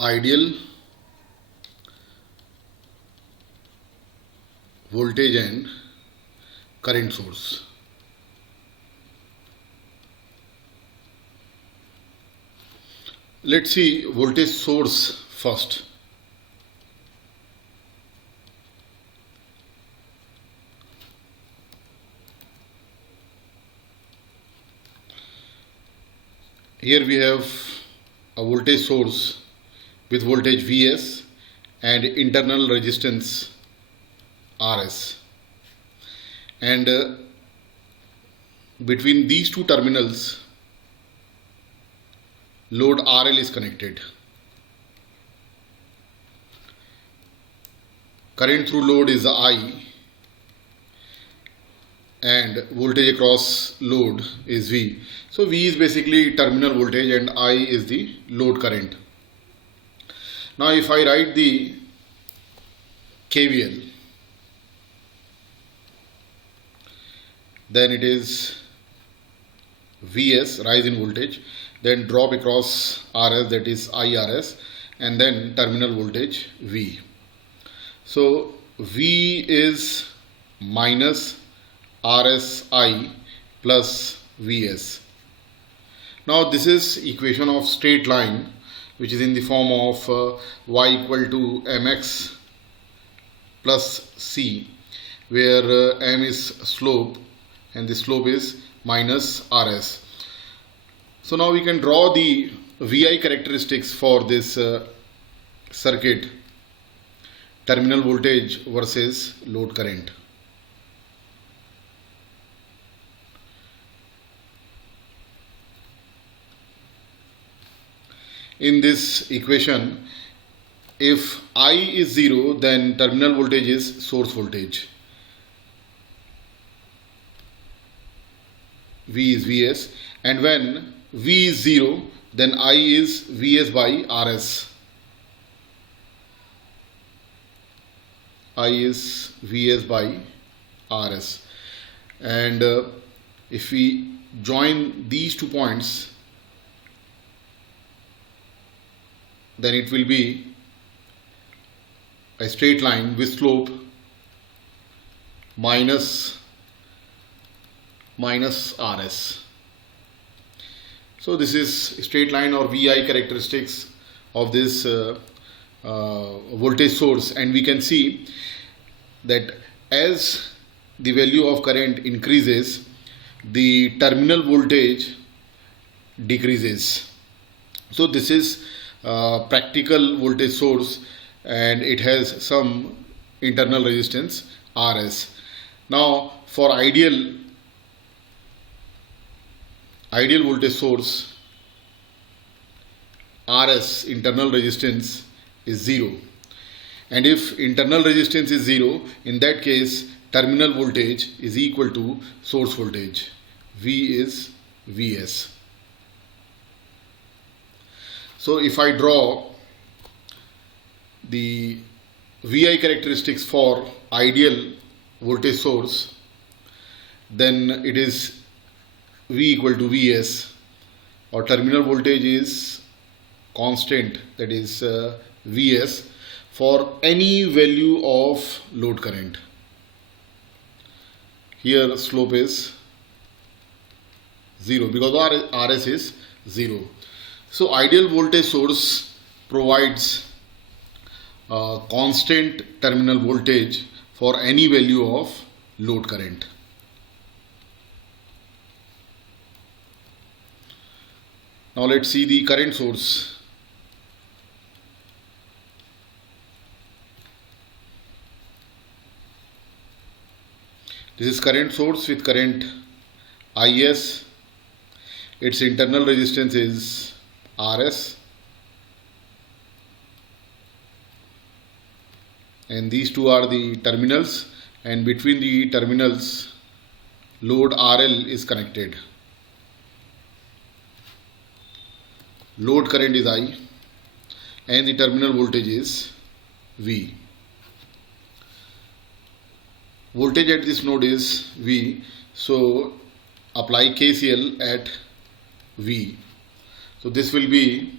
ideal voltage and current source. Let's see voltage source first. Here we have a voltage source with voltage Vs and internal resistance Rs, and between these two terminals load RL is connected. Current through load is I and voltage across load is V. So V is basically terminal voltage and I is the load current. Now if I write the KVL, then it is Vs, rise in voltage, then drop across Rs, that is IRS, and then terminal voltage V. So V is minus RSI plus Vs. Now this is equation of straight line, which is in the form of y equal to mx plus c, where m is slope and the slope is minus Rs. So now we can draw the VI characteristics for this circuit, terminal voltage versus load current. In this equation, if I is 0, then terminal voltage is source voltage. V is Vs, and when V is 0, then I is Vs by Rs. I is Vs by Rs. And if we join these 2 points, then it will be a straight line with slope minus Rs. So this is straight line or VI characteristics of this voltage source, and we can see that as the value of current increases, the terminal voltage decreases. So this is practical voltage source, and it has some internal resistance Rs. Now for ideal voltage source, Rs, internal resistance, is 0, and if internal resistance is 0, in that case terminal voltage is equal to source voltage. V is Vs. So if I draw the VI characteristics for ideal voltage source, then it is V equal to Vs, or terminal voltage is constant, that is Vs, for any value of load current. Here slope is 0 because Rs is 0. So ideal voltage source provides constant terminal voltage for any value of load current. Now let's see the current source. This is current source with current Is. Its internal resistance is Rs, and these two are the terminals, and between the terminals load RL is connected. Load current is I and the terminal voltage is V. Voltage at this node is V, so apply KCL at V. So this will be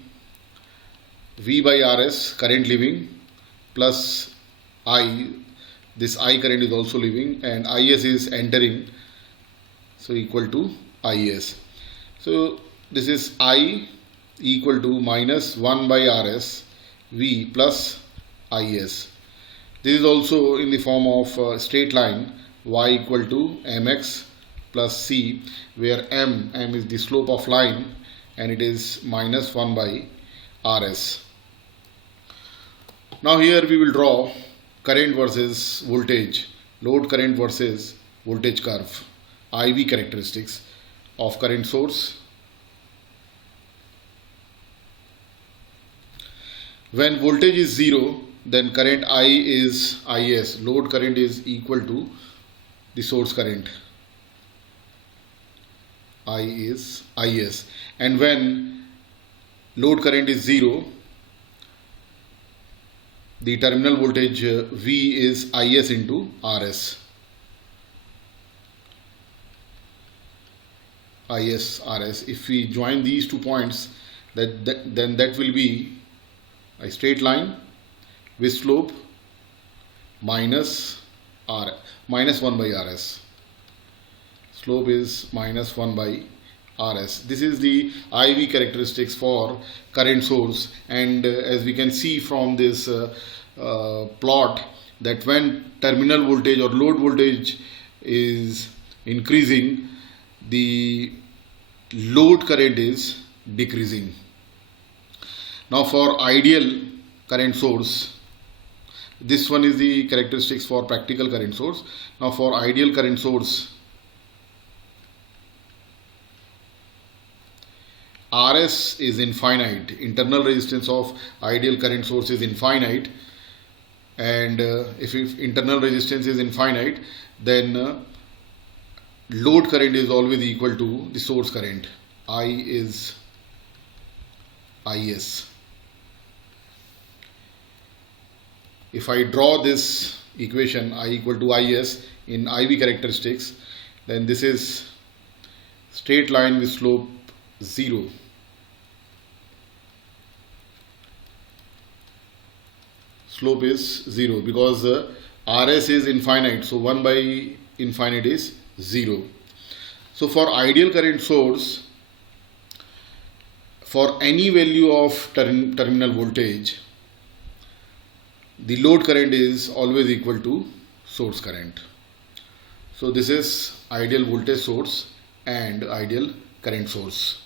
V by Rs, current leaving, plus I, this I current is also leaving, and Is is entering, so equal to Is. So this is I equal to minus 1 by Rs V plus Is. This is also in the form of a straight line y equal to mx plus c, where m is the slope of line and it is minus 1 by Rs. Now here we will draw current versus voltage, load current versus voltage curve, IV characteristics of current source. When voltage is 0, then current I is Is, load current is equal to the source current, I is Is. And when load current is 0, the terminal voltage V is Is into Rs. Is Rs. If we join these 2 points, then that will be a straight line with slope minus 1 by Rs. Slope is minus 1 by Rs. This is the IV characteristics for current source, and as we can see from this plot, that when terminal voltage or load voltage is increasing, the load current is decreasing. Now for ideal current source, this one is the characteristics for practical current source. Now for ideal current source, Rs is infinite, internal resistance of ideal current source is infinite, and if internal resistance is infinite, then load current is always equal to the source current. I is Is. If I draw this equation I equal to Is in IV characteristics, then this is straight line with slope 0. Slope is 0 because Rs is infinite, so 1 by infinite is 0. So for ideal current source, for any value of terminal voltage, the load current is always equal to source current. So this is ideal voltage source and ideal current source.